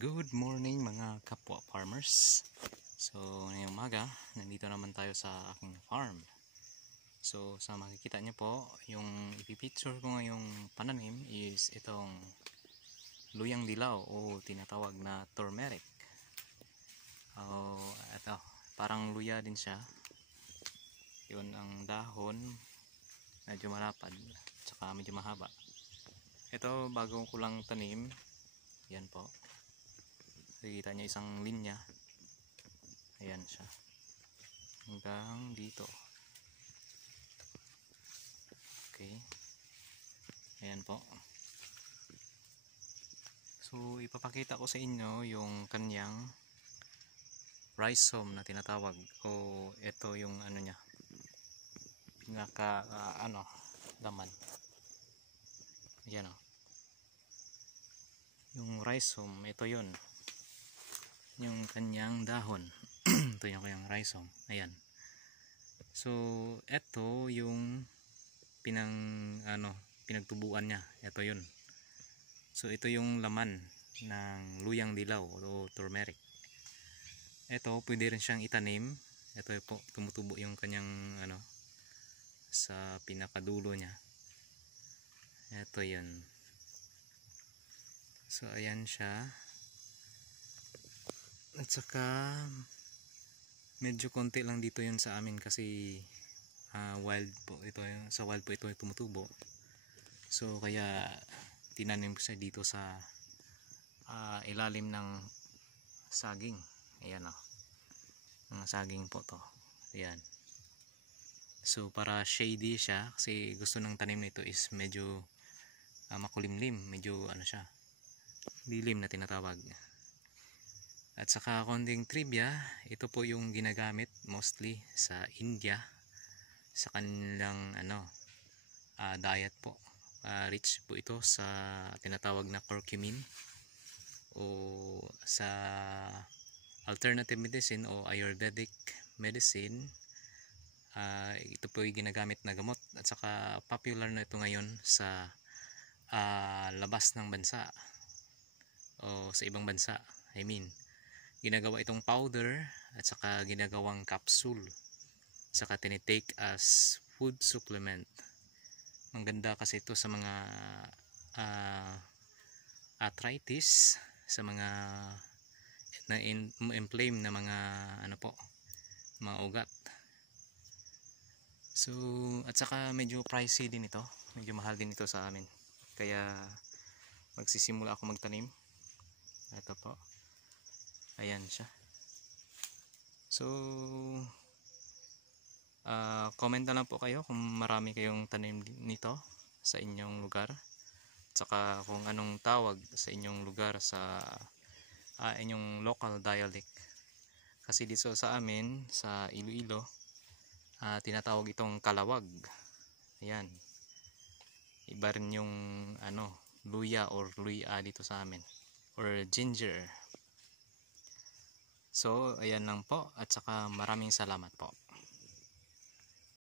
Good morning mga kapwa farmers. So ngayong umaga, nandito naman tayo sa aking farm. So sa makikita nyo po, yung ipipicture ko ngayong pananim is itong luyang dilaw o tinatawag na turmeric. Ito, parang luya din siya. Yun ang dahon, medyo malapad, tsaka medyo mahaba. Ito bago ko lang tanim, yan po. Nakikita niya isang linya. Ayan siya. Hanggang dito. Okay. Ayan po. So, ipapakita ko sa inyo yung kanyang rhizome na tinatawag. O, ito yung ano niya. Pinaka, laman. Ayan o. Yung rhizome, ito yun. Yung kanyang dahon. Ito yung kanyang rhizome. Ayan. So, ito yung pinagtubuan niya. Ito yun. So, ito yung laman ng luyang dilaw o turmeric. Ito, pwede rin siyang itanim. Ito po, tumutubo yung kanyang sa pinakadulo niya. Ito yun. So, ayan siya. At saka medyo konti lang dito yun sa amin kasi wild po ito, sa wild po ito tumutubo. So kaya tinanim ko siya dito sa ilalim ng saging. Ayan o. Ng saging po to. Ayan. So para shady siya kasi gusto ng tanim nito is medyo makulimlim, medyo siya, dilim na tinatawag. At saka konting trivia, ito po yung ginagamit mostly sa India sa kanilang diet po. Rich po ito sa tinatawag na curcumin o sa alternative medicine o Ayurvedic medicine. Ito po yung ginagamit na gamot at saka popular na ito ngayon sa labas ng bansa o sa ibang bansa. I mean, ginagawa itong powder at saka ginagawang capsule, saka tinitake as food supplement. Maganda kasi ito sa mga arthritis, sa mga na-inflame na mga mga ugat. So at saka medyo pricey din ito, medyo mahal din ito sa amin, kaya magsisimula ako magtanim. Ito po. Ayan siya. So, comment na lang po kayo kung marami kayong tanim nito sa inyong lugar. Tsaka kung anong tawag sa inyong lugar sa inyong local dialect. Kasi dito sa amin, sa Iloilo, tinatawag itong kalawag. Ayan. Iba rin yung luya or luya dito sa amin. Or ginger. So, ayan lang po at saka maraming salamat po.